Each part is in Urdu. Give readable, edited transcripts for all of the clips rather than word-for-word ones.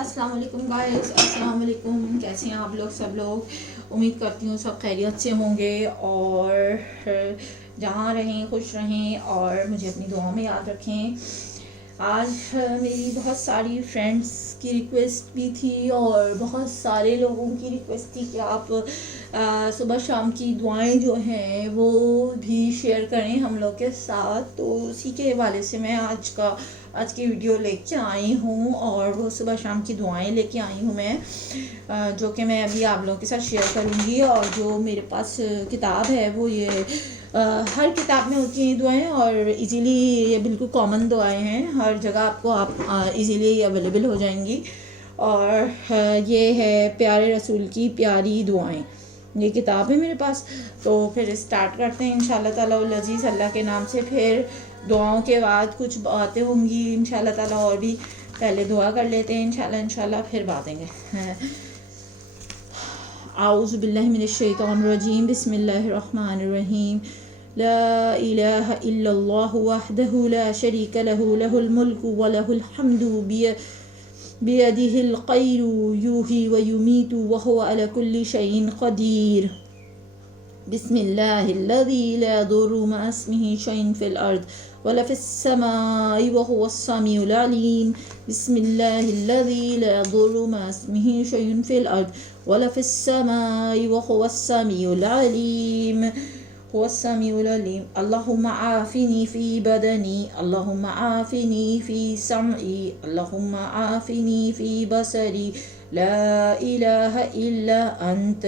السلام علیکم گائز، السلام علیکم. کیسے ہیں آپ لوگ؟ سب لوگ امید کرتی ہوں سب خیریت سے ہوں گے اور جہاں رہیں خوش رہیں اور مجھے اپنی دعاؤں میں یاد رکھیں. آج میری بہت ساری فرینڈس کی ریکویسٹ بھی تھی اور بہت سارے لوگوں کی ریکویسٹ تھی کہ آپ صبح شام کی دعائیں جو ہیں وہ بھی شیئر کریں ہم لوگ کے ساتھ. تو اسی کے حوالے سے میں آج کی ویڈیو لے کے آئی ہوں اور وہ صبح شام کی دعائیں لے کے آئی ہوں میں، جو کہ میں ابھی آپ لوگوں کے ساتھ شیئر کروں گی. اور جو میرے پاس کتاب ہے وہ یہ ہر کتاب میں ہوتی ہیں دعائیں اور ایزیلی یہ بالکل کامن دعائیں ہیں، ہر جگہ آپ ایزیلی اویلیبل ہو جائیں گی. اور یہ ہے پیارے رسول کی پیاری دعائیں، یہ کتاب ہے میرے پاس. تو پھر اسٹارٹ کرتے ہیں انشاءاللہ تعالی العزیز اللہ کے نام سے. پھر دعاؤں کے بعد کچھ باتیں ہوں گی انشاءاللہ تعالی، اور بھی پہلے دعا کر لیتے ہیں انشاءاللہ پھر باتیں گے. اعوذ باللہ من الشیطان الرجیم، بسم اللہ الرحمن الرحیم. لا الہ الا اللہ وحدہ لا شریک لہ، لہ الملک ولہ الحمد بیدہ الخیر یحیی ویمیت وہو علی کل شیء قدیر. بسم اللہ الذی لا یضر مع اسمہ شیء فی الارض ولا فی السماء وهو السمیع العلیم. بسم اللہ الذی لا یضر مع اسمہ شیء فی الارض ولا فی السماء وهو السمیع العلیم. هو السمیع العلیم. اللہم عافنی فی بدنی، اللہم عافنی فی سمعی، اللہم عافنی فی بصری. لا الہ الا انت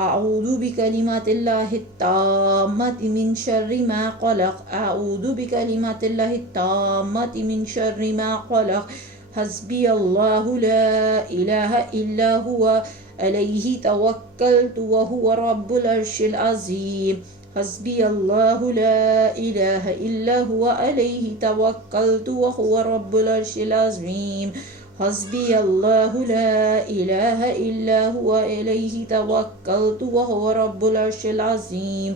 اعوذ بکلمات اللہ التامۃ من شر ما خلق، اعوذ بکلمات اللہ التامۃ من شر ما خلق. حسبی اللہ لا الہ الا هو علیہ توکلت وهو رب العرش العظیم. حسبی اللہ لا الہ الا هو علیہ توکلت وهو رب العرش العظیم. حسبی اللہ لا الہ الا هو علیہ توکلت وهو رب العرش العظیم.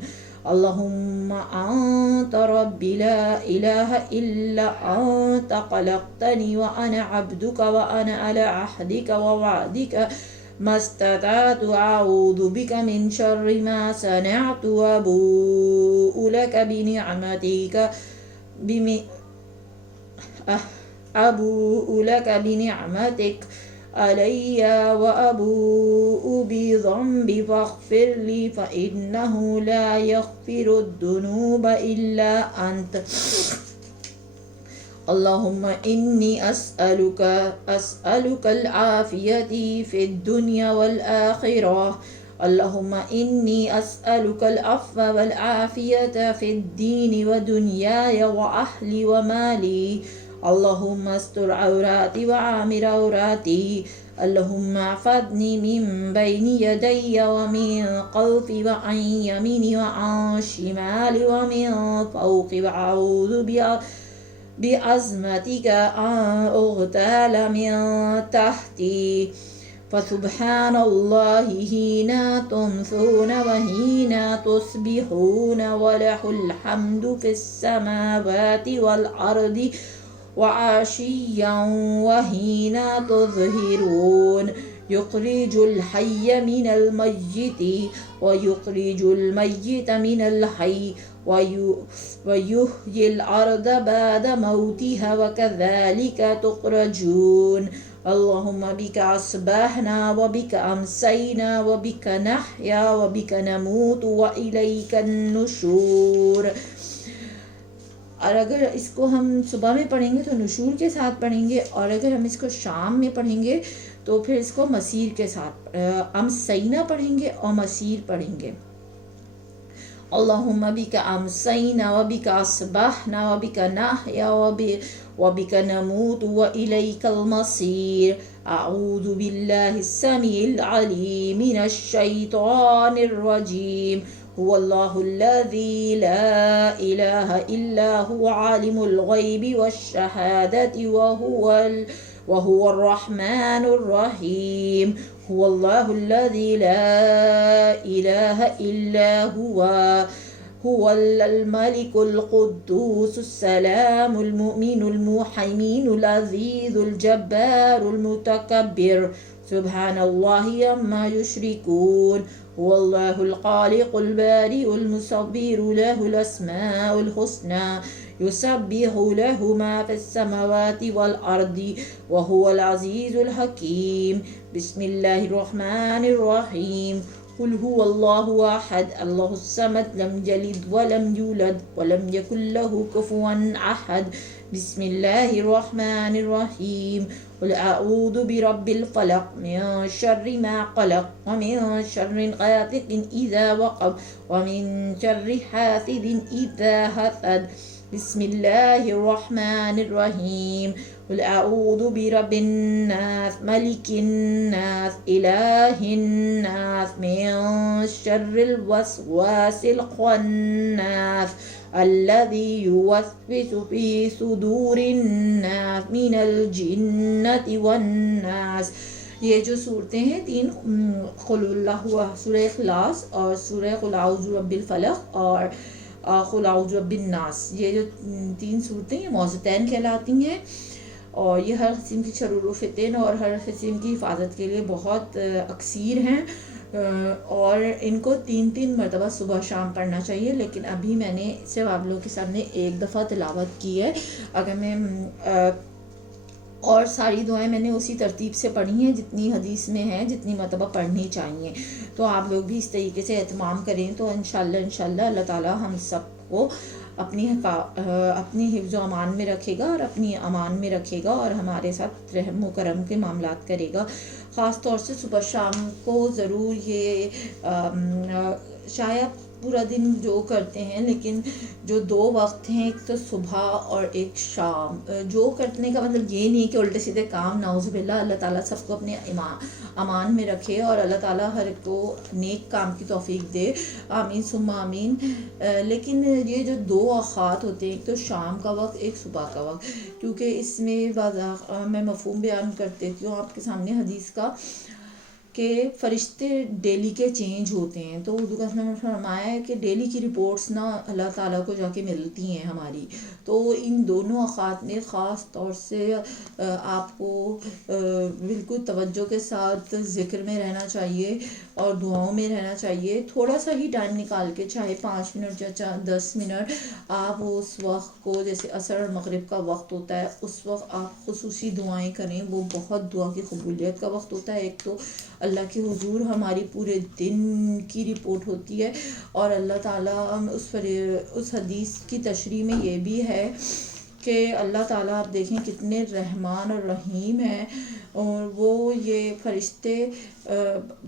اللہم انت ربی لا الہ الا انت خلقتنی وانا عبدک وانا علی عہدک ووعدک ما استطعت اعوذ بک من شر ما صنعت وابوء لک بنعمتک علی وابوء بذنبی فاغفر لی فانہ لا یغفر الذنوب الا انت. اللہم انی اسألک العافیۃ فی الدنیا والآخرہ. اللہم انی اسألک العفو والعافیۃ فی الدین ودنیای واہلی ومالی. اللہم استر عوراتی وعامر عوراتی. اللہم احفظنی من بین یدی ومن خلفی وعن یمینی وعن شمالی ومن فوقی واعوذ بعظمتک ان اغتال من تحتی. فسبحان اللہ حین تمسون وحین تصبحون وله الحمد فی السماوات والارض وعشیا وحین تظہرون. یخرج الحی من المیت ویخرج المیت من الحی ویحیی الارض بعد موتها وکذلک تخرجون. اللہم بک اصبحنا وبک امسینا وبک نحیا وبک نموت والیک النشور. اور اگر اس کو ہم صبح میں پڑھیں گے تو نشور کے ساتھ پڑھیں گے، اور اگر ہم اس کو شام میں پڑھیں گے تو پھر اس کو مسیر کے ساتھ امسینا پڑھیں گے اور مسیر پڑھیں گے. اللہم بک امسینا وبک اصبحنا وبک نحیا وبک نموت والیک المصیر. اعوذ باللہ السمیع العلیم من الشیطان الرجیم. هو اللہ الذی لا الہ الا هو عالم الغیب والشہادۃ وهو الرحمن الرحیم. هو اللہ الذی لا الہ الا هو هو الملك القدوس السلام المؤمن المهيمن العزيز الجبار المتكبر سبحان الله عما يشركون هو الله الخالق البارئ المصور له الأسماء الحسنى يسبح له ما في السماوات والأرض وهو العزيز الحكيم بسم الله الرحمن الرحيم قل هو الله أحد الله الصمد لم يلد ولم يولد ولم يكن له كفوا أحد بسم الله الرحمن الرحيم قل أعوذ برب الفلق من شر ما قلق ومن شر غاسق إذا وقب ومن شر حاسد إذا حسد بسم الله الرحمن الرحيم قل أعوذ برب الناس ملك الناس إله الناس من شر الوسواس الخناس الذي يوسوس في صدور الناس من الجنة والناس. یہ جو صورتیں ہیں تین قل اللہ سورہ اخلاص اور سورہ قل اعوذ برب الفلق اور قل اعوذ برب الناس، یہ جو تین صورتیں یہ معوذتین کہلاتی ہیں اور یہ ہر قسم کی شرور و فتن اور ہر قسم کی حفاظت کے لیے بہت اکثیر ہیں اور ان کو 3 مرتبہ صبح شام پڑھنا چاہیے. لیکن ابھی میں نے صرف آپ لوگوں کے سامنے ایک دفعہ تلاوت کی ہے. اگر میں اور ساری دعائیں میں نے اسی ترتیب سے پڑھی ہیں جتنی حدیث میں ہیں، جتنی مرتبہ پڑھنی چاہیے. تو آپ لوگ بھی اس طریقے سے اہتمام کریں تو انشاءاللہ اللہ تعالیٰ ہم سب کو اپنی حفظ و امان میں رکھے گا اور اپنی امان میں رکھے گا اور ہمارے ساتھ رحم و کرم کے معاملات کرے گا. خاص طور سے صبح شام کو ضرور یہ شاید پورا دن جو کرتے ہیں لیکن جو 2 وقت ہیں، ایک تو صبح اور ایک شام، جو کرنے کا مطلب یہ نہیں کہ الٹے سیدھے کام، نعوذ باللہ. اللہ تعالیٰ سب کو اپنے امان میں رکھے اور اللہ تعالیٰ ہر کو نیک کام کی توفیق دے، آمین ثم آمین. لیکن یہ جو 2 اوقات ہوتے ہیں، ایک تو شام کا وقت، ایک صبح کا وقت، کیونکہ اس میں میں مفہوم بیان کر دیتی ہوں آپ کے سامنے حدیث کا کہ فرشتے ڈیلی کے چینج ہوتے ہیں. تو اردو کا میں فرمایا ہے کہ ڈیلی کی رپورٹس نا اللہ تعالیٰ کو جا کے ملتی ہیں ہماری. تو ان دونوں اوقات میں خاص طور سے آپ کو بالکل توجہ کے ساتھ ذکر میں رہنا چاہیے اور دعاؤں میں رہنا چاہیے. تھوڑا سا ہی ٹائم نکال کے، چاہے 5 منٹ یا 10 منٹ، آپ اس وقت کو، جیسے عصر اور مغرب کا وقت ہوتا ہے، اس وقت آپ خصوصی دعائیں کریں. وہ بہت دعا کی قبولیت کا وقت ہوتا ہے. ایک تو اللہ کے حضور ہماری پورے دن کی رپورٹ ہوتی ہے اور اللہ تعالیٰ اس حدیث کی تشریح میں یہ بھی ہے کہ اللہ تعالیٰ آپ دیکھیں کتنے رحمان اور رحیم ہیں، اور وہ یہ فرشتے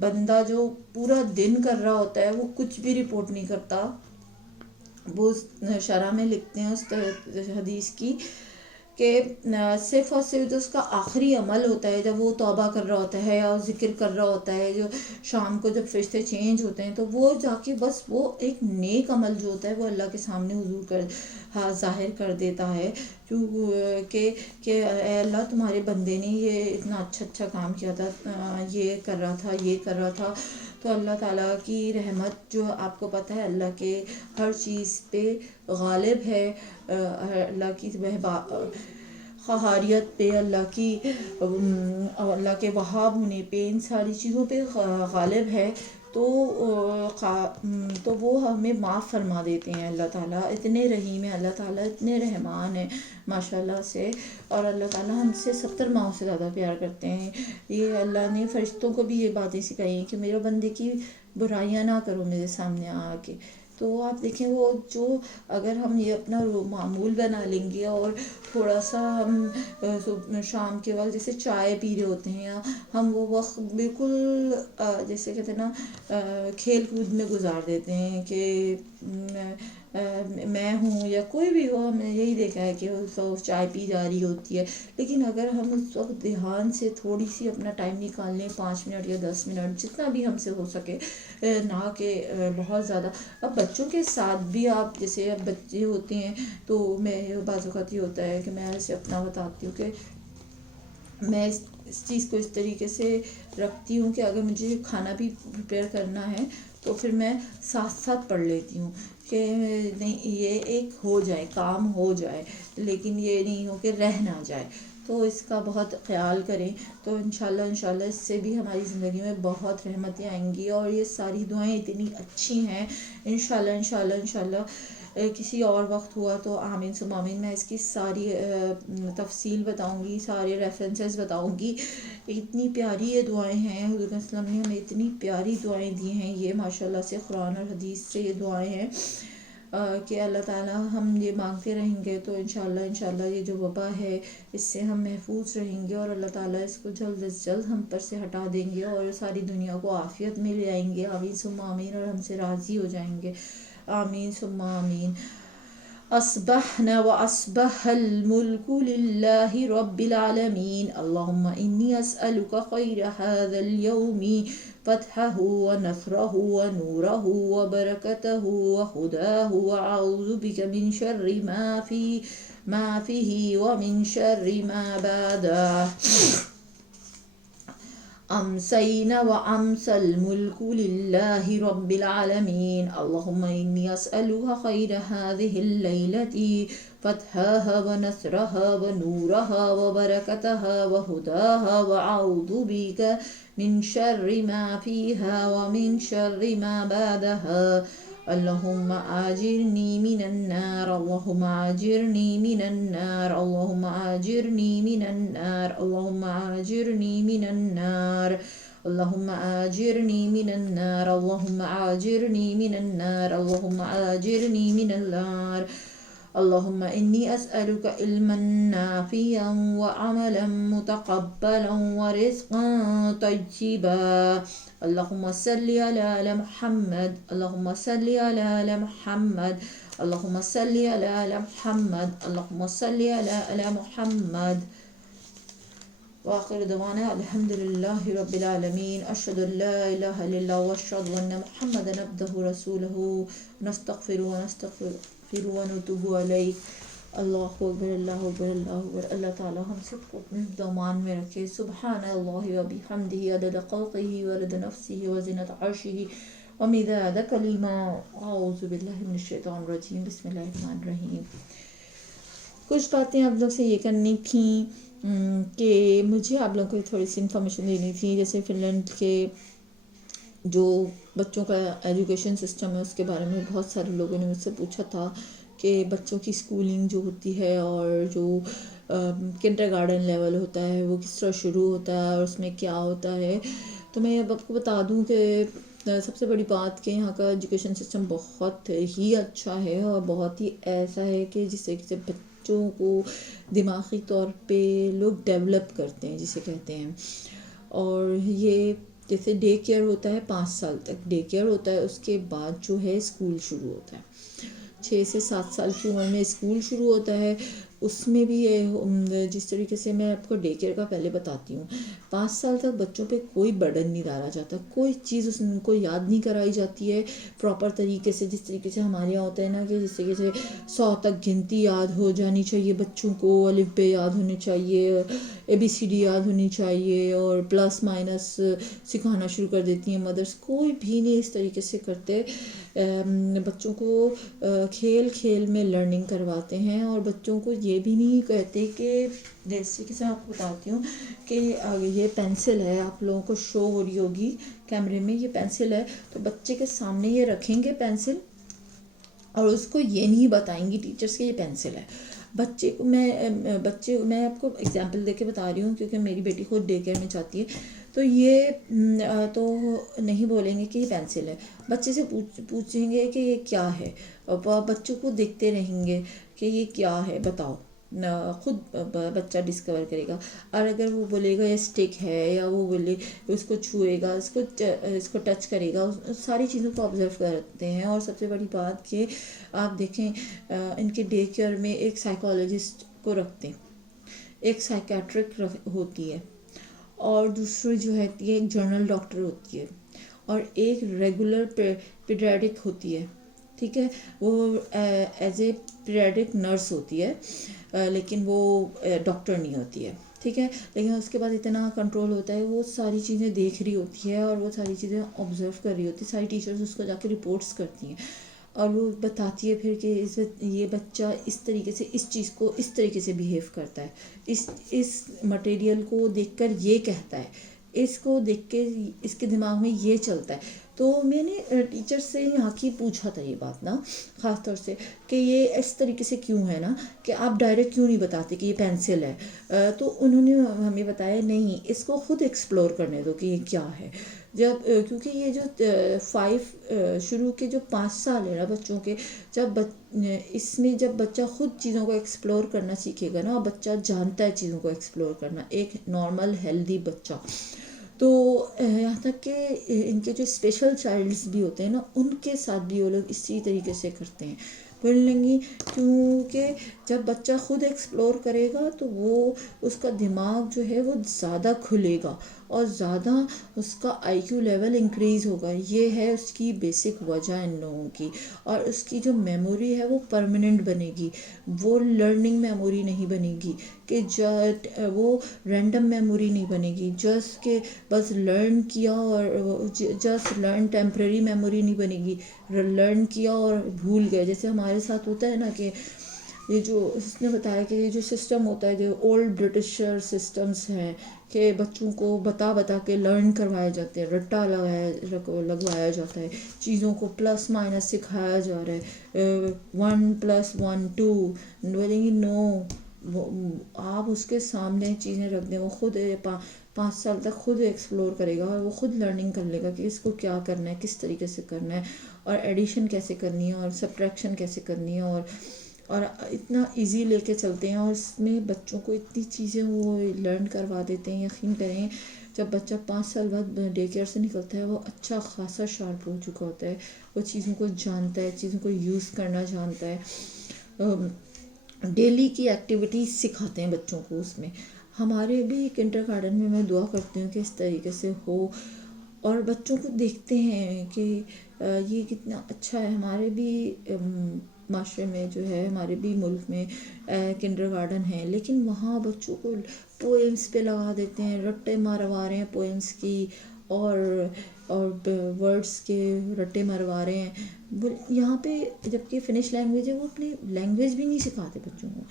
بندہ جو پورا دن کر رہا ہوتا ہے وہ کچھ بھی رپورٹ نہیں کرتا. وہ شرح میں لکھتے ہیں اس حدیث کی کہ صرف اور صرف جو اس کا آخری عمل ہوتا ہے جب وہ توبہ کر رہا ہوتا ہے یا ذکر کر رہا ہوتا ہے، جو شام کو جب فرشتے چینج ہوتے ہیں تو وہ جا کے بس وہ ایک نیک عمل جو ہوتا ہے وہ اللہ کے سامنے حضور ظاہر کر دیتا ہے کہ اے اللہ تمہارے بندے نے یہ اتنا اچھا کام کیا تھا، یہ کر رہا تھا. تو اللہ تعالیٰ کی رحمت جو آپ کو پتہ ہے اللہ کے ہر چیز پہ غالب ہے، اللہ کی قہاریت پہ، اللہ کے وہاب ہونے پہ، ان ساری چیزوں پہ غالب ہے. تو وہ ہمیں معاف فرما دیتے ہیں. اللہ تعالیٰ اتنے رحیم ہیں، اللہ تعالیٰ اتنے رحمان ہیں ماشاء اللہ سے، اور اللہ تعالیٰ ہم سے 70 ماؤں سے زیادہ پیار کرتے ہیں. یہ اللہ نے فرشتوں کو بھی یہ باتیں سکھائی ہیں کہ میرے بندے کی برائیاں نہ کرو میرے سامنے آ کے. تو آپ دیکھیں وہ جو اگر ہم یہ اپنا معمول بنا لیں گے اور تھوڑا سا ہم شام کے وقت جیسے چائے پی رہے ہوتے ہیں، یا ہم وہ وقت بالکل جیسے کہتے ہیں نا کھیل کود میں گزار دیتے ہیں کہ میں ہوں یا کوئی بھی ہو، ہم نے یہی دیکھا ہے کہ وہ چائے پی جا رہی ہوتی ہے. لیکن اگر ہم اس وقت دھیان سے تھوڑی سی اپنا ٹائم نکال لیں، 5 منٹ یا 10 منٹ جتنا بھی ہم سے ہو سکے، نہ کہ بہت زیادہ. اب بچوں کے ساتھ بھی آپ جیسے اب بچے ہوتے ہیں تو میں بعض اوقات یہ ہوتا ہے کہ میں ایسے اپنا بتاتی ہوں کہ میں اس چیز کو اس طریقے سے رکھتی ہوں کہ اگر مجھے کھانا بھی پریپیئر کرنا ہے تو پھر میں ساتھ ساتھ پڑھ لیتی ہوں کہ نہیں یہ ایک ہو جائے، کام ہو جائے، لیکن یہ نہیں ہو کہ رہ نہ جائے. تو اس کا بہت خیال کریں. تو انشاءاللہ اس سے بھی ہماری زندگی میں بہت رحمتیں آئیں گی. اور یہ ساری دعائیں اتنی اچھی ہیں، انشاءاللہ کسی اور وقت ہوا تو آمین ثم آمین میں اس کی ساری تفصیل بتاؤں گی، سارے ریفرنسز بتاؤں گی. اتنی پیاری یہ دعائیں ہیں، حضور صلی اللہ علیہ وسلم نے ہمیں اتنی پیاری دعائیں دی ہیں. یہ ماشاءاللہ سے قرآن اور حدیث سے یہ دعائیں ہیں کہ اللہ تعالیٰ ہم یہ مانگتے رہیں گے تو انشاءاللہ یہ جو وبا ہے اس سے ہم محفوظ رہیں گے، اور اللہ تعالیٰ اس کو جلد از جلد ہم پر سے ہٹا دیں گے اور ساری دنیا کو عافیت میں لے آئیں گے. آمین ثم آمین. اور ہم سے راضی ہو جائیں گے. آمین ثم آمین. أصبحنا وأصبح الملك لله رب العالمين. اللهم إني أسألك خير هذا اليوم فتحه ونصره ونوره وبركته وهداه، وأعوذ بك من شر ما فيه ومن شر ما بعده. أمسينا وأمسى الملك لله رب العالمين. اللهم إني أسألك خير هذه الليلة فتحها ونصرها ونورها وبركتها وهداها، وأعوذ بك من شر ما فيها ومن شر ما بعدها. اللهم آجرني من النار، اللهم آجرني من النار، اللهم آجرني من النار، اللهم آجرني من النار، اللهم آجرني من النار، اللهم آجرني من النار، اللهم آجرني من النار. اللهم إني أسألك علما نافعا وعملا متقبلا ورزقا طيبا. اللهم صل على محمد، اللهم صل على محمد، اللهم صل على محمد، اللهم صل على محمد. وآخر دعوانا الحمد لله رب العالمين. أشهد أن لا إله إلا الله وأشهد أن محمدا عبده ورسوله. نستغفر ونتوب إليه. اللہ اکبر، اللہ اکبر، اللہ اکبر. اللہ تعالیٰ ہم سب کو اپنے دامان میں رکھے. سبحان اللہ وبحمدہ عدد خلقہ ورد نفسہ وزنۃ عرشہ ومداد کلمات. اعوذ باللہ من الشیطان الرجیم. بسم اللہ الرحمن الرحیم. کچھ باتیں آپ لوگ سے یہ کرنی تھیں کہ مجھے آپ لوگوں کو تھوڑی سی انفارمیشن دینی تھی. جیسے فن لینڈ کے جو بچوں کا ایجوکیشن سسٹم ہے اس کے بارے میں بہت سارے لوگوں نے مجھ سے پوچھا تھا کہ بچوں کی اسکولنگ جو ہوتی ہے اور جو کنڈر گارڈن لیول ہوتا ہے وہ کس طرح شروع ہوتا ہے اور اس میں کیا ہوتا ہے. تو میں اب آپ کو بتا دوں کہ سب سے بڑی بات کہ یہاں کا ایجوکیشن سسٹم بہت ہی اچھا ہے اور بہت ہی ایسا ہے کہ جس سے بچوں کو دماغی طور پہ لوگ ڈیولپ کرتے ہیں جسے کہتے ہیں. اور یہ جیسے ڈے کیئر ہوتا ہے 5 سال تک ڈے کیئر ہوتا ہے، اس کے بعد جو ہے اسکول شروع ہوتا ہے. 6 سے 7 سال کی عمر میں اسکول شروع ہوتا ہے. اس میں بھی جس طریقے سے میں آپ کو ڈے کیئر کا پہلے بتاتی ہوں، 5 سال تک بچوں پہ کوئی برڈن نہیں ڈالا جاتا، کوئی چیز ان کو یاد نہیں کرائی جاتی ہے پراپر طریقے سے. جس طریقے سے ہمارے یہاں ہوتا ہے نا کہ جس طریقے سے 100 تک گنتی یاد ہو جانی چاہیے بچوں کو، الف بے یاد ہونے چاہیے، ABCD یاد ہونی چاہیے، اور پلس مائنس سکھانا شروع کر دیتی ہیں مدرس. کوئی بھی نہیں اس طریقے سے کرتے. بچوں کو کھیل کھیل میں لرننگ کرواتے ہیں، اور بچوں کو یہ بھی نہیں کہتے کہ جیسے کہ میں آپ کو بتاتی ہوں کہ یہ پینسل ہے، آپ لوگوں کو شو ہو رہی ہوگی کیمرے میں، یہ پینسل ہے تو بچے کے سامنے یہ رکھیں گے پینسل، اور اس کو یہ نہیں بتائیں گی ٹیچرس کہ یہ پینسل ہے. بچے کو میں آپ کو اگزامپل دے کے بتا رہی ہوں کیونکہ میری بیٹی خود ڈے کیئر میں جاتی ہے. تو یہ تو نہیں بولیں گے کہ یہ پینسل ہے، بچے سے پوچھیں گے کہ یہ کیا ہے، اور بچوں کو دیکھتے رہیں گے کہ یہ کیا ہے بتاؤ. خود بچہ ڈسکور کرے گا. اور اگر وہ بولے گا یہ اسٹک ہے، یا وہ بولے اس کو چھوئے گا، اس کو ٹچ کرے گا، ساری چیزوں کو آبزرو کرتے ہیں. اور سب سے بڑی بات کہ آپ دیکھیں ان کے ڈے کیئر میں ایک سائیکالوجسٹ کو رکھتے ہیں، ایک سائیکیٹرک ہوتی ہے، اور دوسری جو ہے ایک جنرل ڈاکٹر ہوتی ہے، اور ایک ریگولر پیڈیاٹرک ہوتی ہے. ٹھیک ہے، وہ ایز اے پیڈیاٹرک نرس ہوتی ہے لیکن وہ ڈاکٹر نہیں ہوتی ہے. ٹھیک ہے، لیکن اس کے بعد اتنا کنٹرول ہوتا ہے، وہ ساری چیزیں دیکھ رہی ہوتی ہے اور وہ ساری چیزیں آبزرو کر رہی ہوتی ہے، ساری ٹیچرز اس کو جا کے رپورٹس کرتی ہیں اور وہ بتاتی ہے پھر کہ یہ بچہ اس طریقے سے اس چیز کو اس طریقے سے بیہیو کرتا ہے، اس مٹیریل کو دیکھ کر یہ کہتا ہے، اس کو دیکھ کے اس کے دماغ میں یہ چلتا ہے. تو میں نے ٹیچر سے یہاں کی پوچھا تھا یہ بات نا خاص طور سے کہ یہ اس طریقے سے کیوں ہے نا، کہ آپ ڈائریکٹ کیوں نہیں بتاتے کہ یہ پینسل ہے. تو انہوں نے ہمیں بتایا نہیں، اس کو خود ایکسپلور کرنے دو کہ یہ کیا ہے. جب کیونکہ یہ جو 5 شروع کے جو 5 سال ہے نا بچوں کے، جب اس میں جب بچہ خود چیزوں کو ایکسپلور کرنا سیکھے گا نا، بچہ جانتا ہے چیزوں کو ایکسپلور کرنا، ایک نارمل ہیلدی بچہ. تو یہاں تک کہ ان کے جو اسپیشل چائلڈس بھی ہوتے ہیں نا، ان کے ساتھ بھی وہ لوگ اسی طریقے سے کرتے ہیں. بولنے لگی کیونکہ جب بچہ خود ایکسپلور کرے گا تو وہ اس کا دماغ جو ہے وہ زیادہ کھلے گا اور زیادہ اس کا آئی کیو لیول انکریز ہوگا. یہ ہے اس کی بیسک وجہ ان لوگوں کی. اور اس کی جو میموری ہے وہ پرماننٹ بنے گی، وہ لرننگ میموری نہیں بنے گی کہ وہ رینڈم میموری نہیں بنے گی جسٹ کہ بس لرن کیا اور جسٹ لرن. ٹیمپرری میموری نہیں بنے گی، لرن کیا اور بھول گئے. جیسے ہمارے ساتھ ہوتا ہے نا کہ یہ جو اس نے بتایا کہ یہ جو سسٹم ہوتا ہے، جو اولڈ برٹشر سسٹمز ہیں کہ بچوں کو بتا کے لرن کروایا جاتے ہیں، رٹا لگوایا جاتا ہے، چیزوں کو پلس مائنس سکھایا جا رہا ہے، 1+1 2. بولیں گی نو، آپ اس کے سامنے چیزیں رکھ دیں، وہ خود 5 سال تک خود ایکسپلور کرے گا اور وہ خود لرننگ کر لے گا کہ اس کو کیا کرنا ہے، کس طریقے سے کرنا ہے، اور ایڈیشن کیسے کرنی ہے اور سبٹریکشن کیسے کرنی ہے. اور اتنا ایزی لے کے چلتے ہیں، اور اس میں بچوں کو اتنی چیزیں وہ لرن کروا دیتے ہیں. یقین کریں جب بچہ 5 سال بعد ڈے کیئر سے نکلتا ہے وہ اچھا خاصا شارپ ہو چکا ہوتا ہے، وہ چیزوں کو جانتا ہے، چیزوں کو یوز کرنا جانتا ہے. ڈیلی کی ایکٹیویٹیز سکھاتے ہیں بچوں کو اس میں. ہمارے بھی کنڈر گارڈن میں میں دعا کرتی ہوں کہ اس طریقے سے ہو، اور بچوں کو دیکھتے ہیں کہ یہ کتنا اچھا ہے. ہمارے بھی معاشرے میں جو ہے، ہمارے بھی ملک میں کنڈر گارڈن ہے، لیکن وہاں بچوں کو پوئمس پہ لگا دیتے ہیں، رٹے مروا رہے ہیں پوئمس کی اور ورڈس کے رٹے مروا رہے ہیں. یہاں پہ جبکہ فنش لینگویج ہے، وہ اپنی لینگویج بھی نہیں سکھاتے بچوں کو.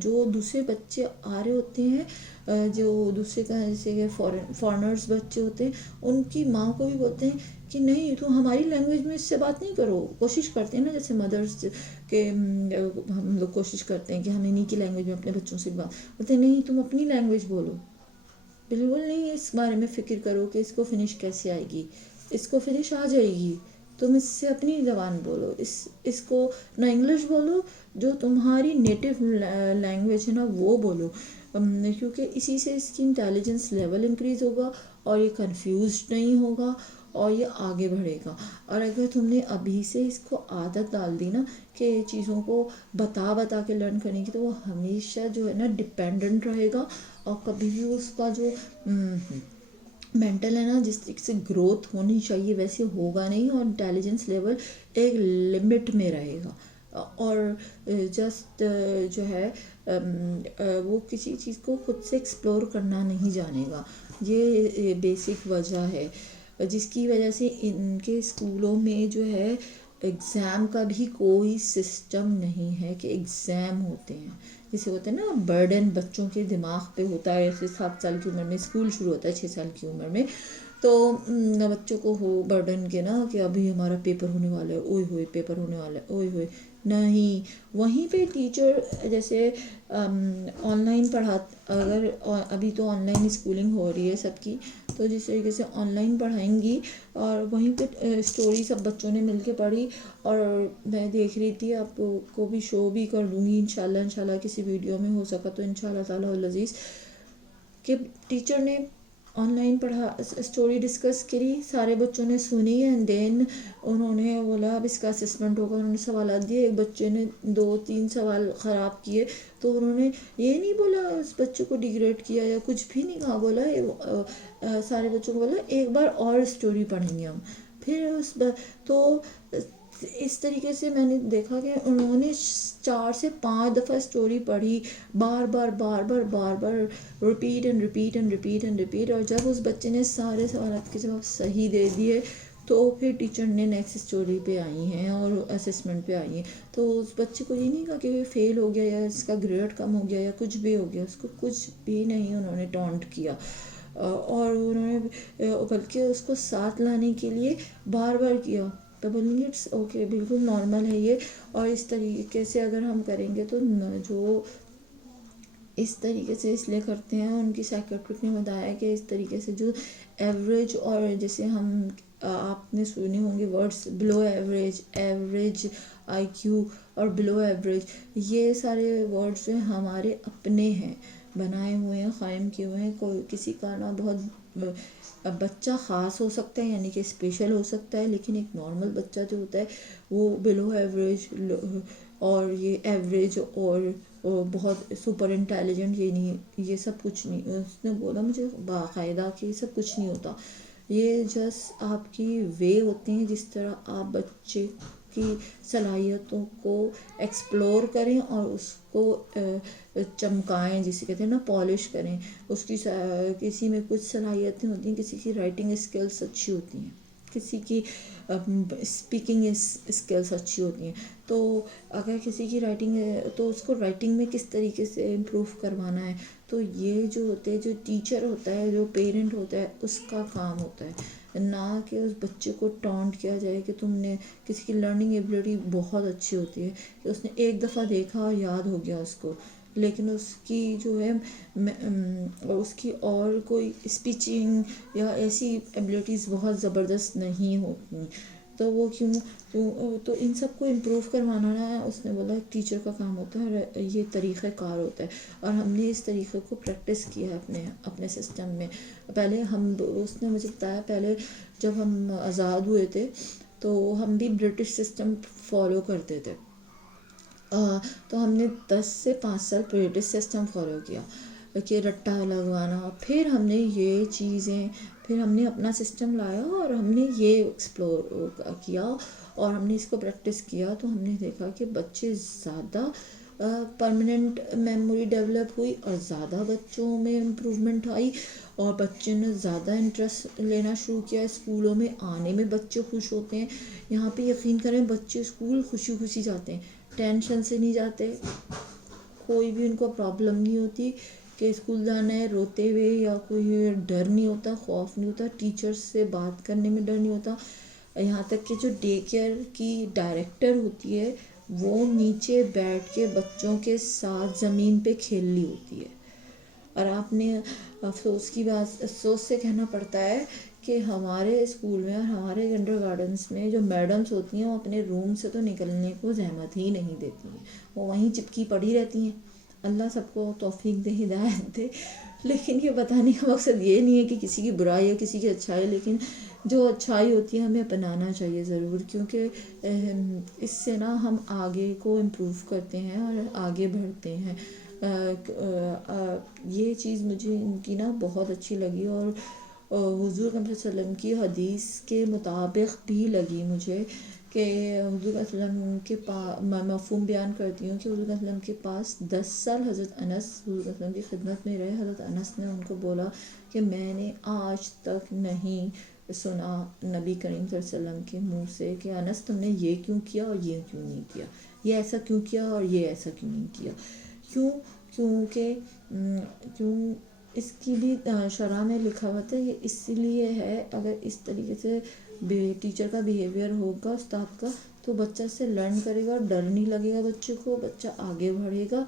جو دوسرے بچے آ رہے ہوتے ہیں، جو دوسرے کا جیسے کہ فارنرز بچے ہوتے ہیں، ان کی ماں کو بھی بولتے ہیں کہ نہیں تو ہماری لینگویج میں اس سے بات نہیں کرو. کوشش کرتے ہیں نا جیسے مدرس کہ ہم لوگ کوشش کرتے ہیں کہ ہم انہی کی لینگویج میں اپنے بچوں سے بات بولتے ہیں، نہیں تم اپنی لینگویج بولو. بالکل نہیں، اس بارے میں فکر کرو کہ اس کو فنش کیسے آئے گی. اس کو فنش آ جائے گی، تم اس سے اپنی زبان بولو، اس کو نہ انگلش بولو، جو تمہاری نیٹو لینگویج ہے نا وہ بولو. کیونکہ اسی سے اس کی انٹیلیجنس لیول انکریز ہوگا اور یہ کنفیوزڈ نہیں ہوگا اور یہ آگے بڑھے گا. اور اگر تم نے ابھی سے اس کو عادت ڈال دی نا کہ چیزوں کو بتا کے لرن کرنے کی، تو وہ ہمیشہ جو ہے نا ڈپینڈنٹ رہے گا اور کبھی بھی اس کا جو مینٹل ہے نا جس طریقے سے گروتھ ہونی چاہیے ویسے ہوگا نہیں، اور انٹیلیجنس لیول ایک لمٹ میں رہے گا. اور جسٹ جو ہے وہ کسی چیز کو خود سے ایکسپلور کرنا نہیں جانے گا. یہ بیسک وجہ ہے جس کی وجہ سے ان کے اسکولوں میں جو ہے ایگزام کا بھی کوئی سسٹم نہیں ہے کہ ایگزام ہوتے ہیں. جیسے ہوتا ہے نا برڈن بچوں کے دماغ پہ ہوتا ہے، جیسے 7 سال کی عمر میں اسکول شروع ہوتا ہے، 6 سال کی عمر میں، تو بچوں کو ہو برڈن کے نا کہ ابھی ہمارا پیپر ہونے والا ہے، اوئے ہوئے پیپر ہونے والا ہے، اوئے ہوئے. نہیں، وہیں پہ ٹیچر جیسے آن لائن اگر ابھی تو آن لائن اسکولنگ ہو رہی ہے سب کی، تو جس طریقے سے آن لائن پڑھائیں گی اور وہیں پہ اسٹوری سب بچوں نے مل کے پڑھی. اور میں دیکھ رہی تھی، آپ کو بھی شو بھی کر دوں گی انشاءاللہ کسی ویڈیو میں ہو سکا تو انشاءاللہ تعالیٰ العزیز، کہ ٹیچر نے آن لائن پڑھا اسٹوری ڈسکس کری، سارے بچوں نے سنی، اینڈ دین انہوں نے بولا اب اس کا اسسمنٹ ہوگا. انہوں نے سوالات دیے، ایک بچے نے 2-3 سوال خراب کیے تو انہوں نے یہ نہیں بولا اس بچے کو ڈیگریڈ کیا یا کچھ بھی نہیں کہا، بولا سارے بچوں کو بولا ایک بار اور اسٹوری پڑھیں گے ہم. پھر تو اس طریقے سے میں نے دیکھا کہ انہوں نے 4 سے 5 دفعہ اسٹوری پڑھی، بار بار ریپیٹ، اور جب اس بچے نے سارے سوالات کے جواب صحیح دے دیے تو پھر ٹیچر نے نیکسٹ اسٹوری پہ آئی ہیں اور اسسمنٹ پہ آئی ہیں. تو اس بچے کو یہ نہیں کہا کہ فیل ہو گیا یا اس کا گریڈ کم ہو گیا یا کچھ بھی ہو گیا، اس کو کچھ بھی نہیں انہوں نے ٹونٹ کیا، اور انہوں نے بلکہ اس کو ساتھ لانے کے لیے بار بار کیا. تو بولیں گے اٹس اوکے، بالکل نارمل ہے یہ. اور اس طریقے سے اگر ہم کریں گے تو جو اس طریقے سے اس لیے کرتے ہیں، ان کی سائیکیٹرک نے بتایا کہ اس طریقے سے جو ایوریج، اور جیسے ہم آپ نے سنے ہوں گے words below average, average IQ کیو اور بلو ایوریج، یہ سارے ورڈس جو ہمارے اپنے ہیں، بنائے ہوئے ہیں، قائم کیے ہوئے ہیں. کوئی کسی کا نا بہت بچہ خاص ہو سکتا ہے، یعنی کہ اسپیشل ہو سکتا ہے، لیکن ایک نارمل بچہ جو ہوتا ہے وہ بلو ایوریج اور یہ ایوریج اور بہت سپر انٹیلیجنٹ، یہ نہیں، یہ سب کچھ نہیں. اس نے بولا مجھے باقاعدہ کہ یہ سب کچھ نہیں ہوتا، یہ جسٹ آپ کی وے ہوتے ہیں جس طرح آپ بچے کی صلاحیتوں کو ایکسپلور کریں اور اس کو چمکائیں، جسے کہتے ہیں نا پالش کریں. اس کی کسی میں کچھ صلاحیتیں ہوتی ہیں، کسی کی رائٹنگ اسکلس اچھی ہوتی ہیں، کسی کی اسپیکنگ اسکلس اچھی ہوتی ہیں. تو اگر کسی کی رائٹنگ ہے تو اس کو رائٹنگ میں کس طریقے سے امپروو کروانا ہے، تو یہ جو ہوتے ہیں، جو ٹیچر ہوتا ہے، جو پیرنٹ ہوتا ہے، اس کا کام ہوتا ہے، نہ کہ اس بچے کو ٹونٹ کیا جائے کہ تم نے. کسی کی لرننگ ایبلٹی بہت اچھی ہوتی ہے کہ اس نے ایک دفعہ دیکھا اور یاد ہو گیا اس کو، لیکن اس کی جو ہے اس کی اور کوئی اسپیچنگ یا ایسی ایبلٹیز بہت زبردست نہیں ہوتی، تو وہ کیوں تو ان سب کو امپروو کروانا نا، اس نے بولا ایک ٹیچر کا کام ہوتا ہے، یہ طریقہ کار ہوتا ہے. اور ہم نے اس طریقے کو پریکٹس کیا ہے اپنے سسٹم میں. پہلے اس نے مجھے بتایا، پہلے جب ہم آزاد ہوئے تھے تو ہم بھی برٹش سسٹم فالو کرتے تھے، تو ہم نے 10 سے 5 سال برٹش سسٹم فالو کیا کہ رٹا لگوانا. پھر ہم نے یہ چیزیں، پھر ہم نے اپنا سسٹم لایا اور ہم نے یہ ایکسپلور کیا اور ہم نے اس کو پریکٹس کیا. تو ہم نے دیکھا کہ بچے زیادہ پرماننٹ میموری ڈیولپ ہوئی اور زیادہ بچوں میں امپروومنٹ آئی اور بچے نے زیادہ انٹرسٹ لینا شروع کیا. اسکولوں میں آنے میں بچے خوش ہوتے ہیں. یہاں پہ یقین کریں بچے اسکول خوشی خوشی جاتے ہیں، ٹینشن سے نہیں جاتے، کوئی بھی ان کو پرابلم نہیں ہوتی کہ اسکول جانا ہے روتے ہوئے، یا کوئی ڈر نہیں ہوتا، خوف نہیں ہوتا، ٹیچرز سے بات کرنے میں ڈر نہیں ہوتا. یہاں تک کہ جو ڈے کیئر کی ڈائریکٹر ہوتی ہے وہ نیچے بیٹھ کے بچوں کے ساتھ زمین پہ کھیل لی ہوتی ہے. اور آپ نے افسوس سے کہنا پڑتا ہے کہ ہمارے اسکول میں اور ہمارے کنڈر گارڈنس میں جو میڈمز ہوتی ہیں وہ اپنے روم سے تو نکلنے کو زحمت ہی نہیں دیتی ہیں، وہ وہیں چپکی پڑی رہتی ہیں. اللہ سب کو توفیق دے، ہدایت دے. لیکن یہ بتانے کا مقصد یہ نہیں ہے کہ کسی کی برائی ہے کسی کی اچھائی، لیکن جو اچھائی ہوتی ہے ہمیں اپنانا چاہیے ضرور، کیونکہ اس سے نا ہم آگے کو امپروو کرتے ہیں اور آگے بڑھتے ہیں. یہ چیز مجھے ان کی نا بہت اچھی لگی، اور حضور صلی اللہ علیہ وسلم کی حدیث کے مطابق بھی لگی مجھے کہ حضور صلی اللہ علیہ وسلم کے میں مفہوم بیان کرتی ہوں کہ حضور صلی اللہ علیہ وسلم کے پاس 10 سال حضرت انس حضور صلی اللہ علیہ وسلم کی خدمت میں رہے. حضرت انس نے ان کو بولا کہ میں نے آج تک نہیں سنا نبی کریم صلی اللہ علیہ وسلم کے منہ سے کہ انس تم نے یہ کیوں کیا اور یہ کیوں نہیں کیا، یہ ایسا کیوں کیا اور یہ ایسا کیوں نہیں کیا. کیوں اس کی بھی شرح میں لکھا ہوا تھا. یہ اس لیے ہے، اگر اس طریقے سے ٹیچر کا بیہیویئر ہوگا، استاد کا، تو بچہ سے لرن کرے گا، ڈر نہیں لگے گا بچے کو، بچہ آگے بڑھے گا.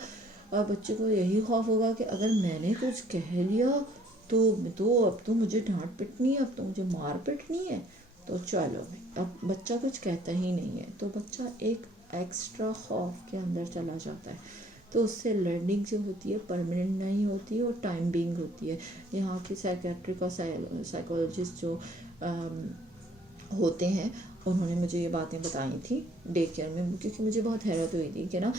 اور بچے کو یہی خوف ہوگا کہ اگر میں نے کچھ کہہ لیا تو اب تو مجھے ڈانٹ پٹنی ہے، اب تو مجھے مار پٹنی ہے، تو چلو اب بچہ کچھ کہتا ہی نہیں ہے. تو بچہ ایک ایکسٹرا خوف کے اندر چلا جاتا ہے. تو اس سے لرننگ جو ہوتی ہے پرماننٹ نہیں ہوتی اور ٹائم بینگ ہوتی ہے. یہاں کی سائیکیٹرک اور سائیکولوجسٹ جو ہوتے ہیں انہوں نے مجھے یہ باتیں بتائی تھیں. ڈے کیئر میں، کیونکہ مجھے بہت حیرت ہوئی تھی کہ نا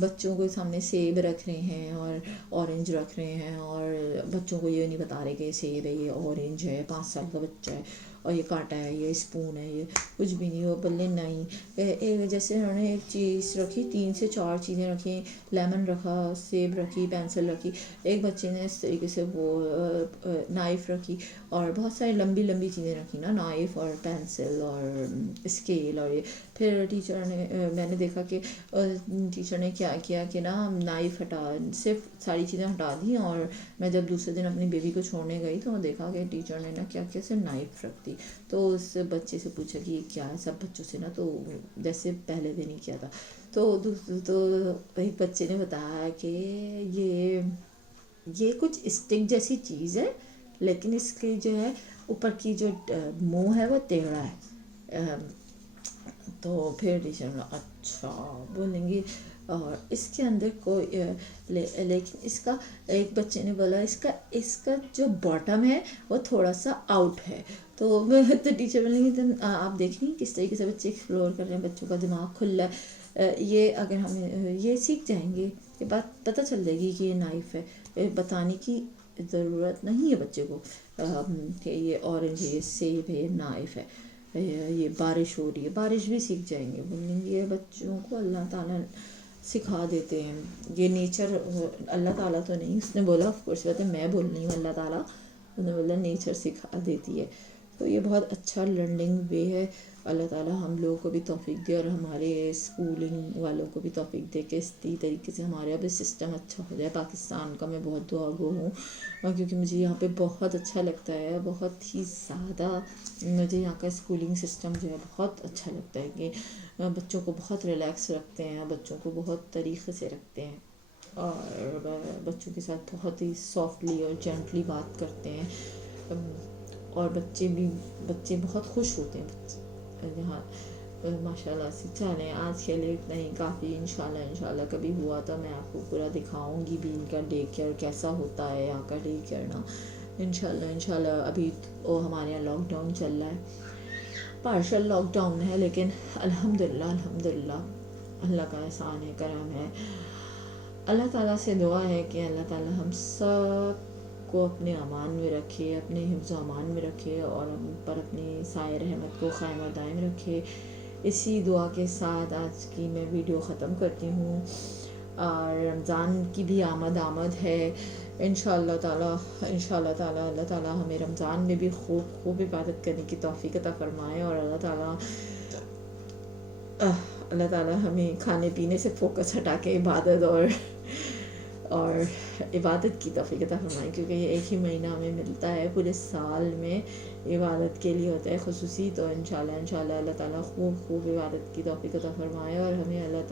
بچوں کو سامنے سیب رکھ رہے ہیں اور اورنج رکھ رہے ہیں، اور بچوں کو یہ نہیں بتا رہے کہ سیب ہے، یہ اورنج ہے، 5 سال کا بچہ ہے، اور یہ کانٹا ہے، یہ اسپون ہے، یہ کچھ بھی نہیں. وہ بلے نہیں، جیسے انہوں نے ایک چیز رکھی، 3 سے 4 چیزیں رکھی، لیمن رکھا، سیب رکھی، پینسل رکھی. ایک بچے نے اس طریقے سے وہ نائف رکھی، اور بہت ساری لمبی لمبی چیزیں رکھی نا، نائف اور پینسل اور اسکیل. اور یہ پھر ٹیچر نے، میں نے دیکھا کہ ٹیچر نے کیا کیا کہ نا نائف صرف ساری چیزیں ہٹا دی، اور میں جب دوسرے دن اپنی بیبی کو چھوڑنے گئی تو دیکھا کہ ٹیچر نے نا کیا کیا صرف نائف رکھ دی. تو اس بچے سے پوچھا کہ یہ کیا ہے، سب بچوں سے نا تو جیسے پہلے دن ہی کیا تھا. تو ایک بچے نے بتایا کہ یہ کچھ اسٹک جیسی چیز ہے، لیکن اس کی جو ہے اوپر کی جو منہ ہے وہ ٹیڑھا ہے. تو پھر ٹیچر نے اچھا بولیں گی، اور اس کے اندر کوئی لیکن اس کا، ایک بچے نے بولا اس کا جو باٹم ہے وہ تھوڑا سا آؤٹ ہے. تو ٹیچر بولیں گی آپ دیکھ رہی ہیں کس طریقے سے بچے ایکسپلور کر رہے ہیں، بچوں کا دماغ کھلا ہے. یہ اگر ہم یہ سیکھ جائیں گے، یہ بات پتہ چل جائے گی کہ یہ نائف ہے، بتانے کی ضرورت نہیں ہے بچے کو کہ یہ اورنج ہے، یہ سیب ہے، یہ نائف ہے، یہ بارش ہو رہی ہے، بارش بھی سیکھ جائیں گے. بولیں گے یہ بچوں کو اللہ تعالیٰ سکھا دیتے ہیں. یہ نیچر، اللہ تعالیٰ تو نہیں، اس نے بولا آف کورس بات ہے، میں بول رہی ہوں اللہ تعالیٰ، انہوں نے بولا نیچر سکھا دیتی ہے. تو یہ بہت اچھا لرننگ وے ہے. اللہ تعالیٰ ہم لوگوں کو بھی توفیق دے، اور ہمارے اسکولنگ والوں کو بھی توفیق دے کہ اس طریقے سے ہمارا بھی سسٹم اچھا ہو جائے. پاکستان کا میں بہت دعا گو ہوں، کیونکہ مجھے یہاں پہ بہت اچھا لگتا ہے، بہت ہی زیادہ مجھے یہاں کا اسکولنگ سسٹم جو ہے بہت اچھا لگتا ہے کہ بچوں کو بہت ریلیکس رکھتے ہیں، بچوں کو بہت طریقے سے رکھتے ہیں، اور بچوں کے ساتھ بہت ہی سافٹلی اور جینٹلی بات کرتے ہیں، اور بچے بہت خوش ہوتے ہیں یہاں ماشاء اللہ سے. چلیں آج کے لیے اتنا ہی کافی. انشاءاللہ کبھی ہوا تو میں آپ کو پورا دکھاؤں گی بھی ان کا ڈے کیئر کیسا ہوتا ہے، یہاں کا ڈے کیئر نا. انشاءاللہ ابھی ہمارے یہاں لاک ڈاؤن چل رہا ہے، پارشل لاک ڈاؤن ہے، لیکن الحمدللہ اللہ کا احسان ہے، کرم ہے. اللہ تعالیٰ سے دعا ہے کہ اللہ تعالیٰ ہم سب کو اپنے امان میں رکھے، اپنے حفظ و امان میں رکھے، اور ہم پر اپنی سائے رحمت کو قائم و دائم رکھے. اسی دعا کے ساتھ آج کی میں ویڈیو ختم کرتی ہوں، اور رمضان کی بھی آمد ہے. انشاءاللہ تعالیٰ اللہ تعالیٰ ہمیں رمضان میں بھی خوب عبادت کرنے کی توفیق عطا فرمائے، اور اللہ تعالیٰ ہمیں کھانے پینے سے فوکس ہٹا کے عبادت اور عبادت کی توفیق عطا فرمائے، کیونکہ یہ ایک ہی مہینہ ہمیں ملتا ہے، پورے سال میں عبادت کے لیے ہوتا ہے خصوصی. تو انشاءاللہ اللہ تعالیٰ خوب عبادت کی توفیق عطا فرمائے، اور ہمیں اللہ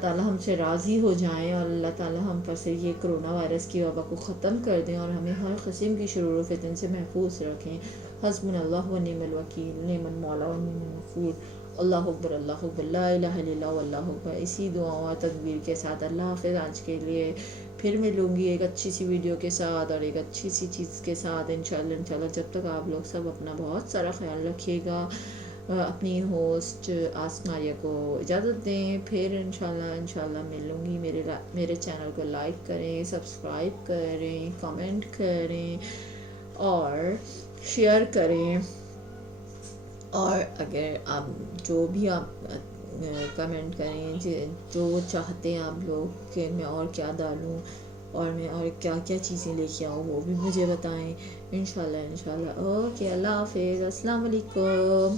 تعالیٰ ہم سے راضی ہو جائیں، اور اللہ تعالیٰ ہم پر سے یہ کرونا وائرس کی وبا کو ختم کر دیں، اور ہمیں ہر قسم کی شرور و فتن سے محفوظ رکھیں. حسبنا اللہ و نعم الوکیل، نعم المولا و نعم النصیر. اللہ اکبر لا الہ الا اللہ واللہ اکبر. اسی دعاؤں اور تکبیر کے ساتھ اللہ حافظ. آج کے لیے پھر ملوں گی ایک اچھی سی ویڈیو کے ساتھ اور ایک اچھی سی چیز کے ساتھ انشاءاللہ. جب تک آپ لوگ سب اپنا بہت سارا خیال رکھیے گا. اپنی ہوسٹ آسماریہ کو اجازت دیں، پھر انشاءاللہ ملوں گی. میرے چینل کو لائک کریں، سبسکرائب کریں، کمنٹ کریں اور شیئر کریں. اور اگر آپ جو بھی آپ کمنٹ کریں، جو چاہتے ہیں آپ لوگ کہ میں اور کیا ڈالوں اور میں اور کیا چیزیں لے کے آؤں، وہ بھی مجھے بتائیں. انشاءاللہ. اوکے، اللہ حافظ، السلام علیکم.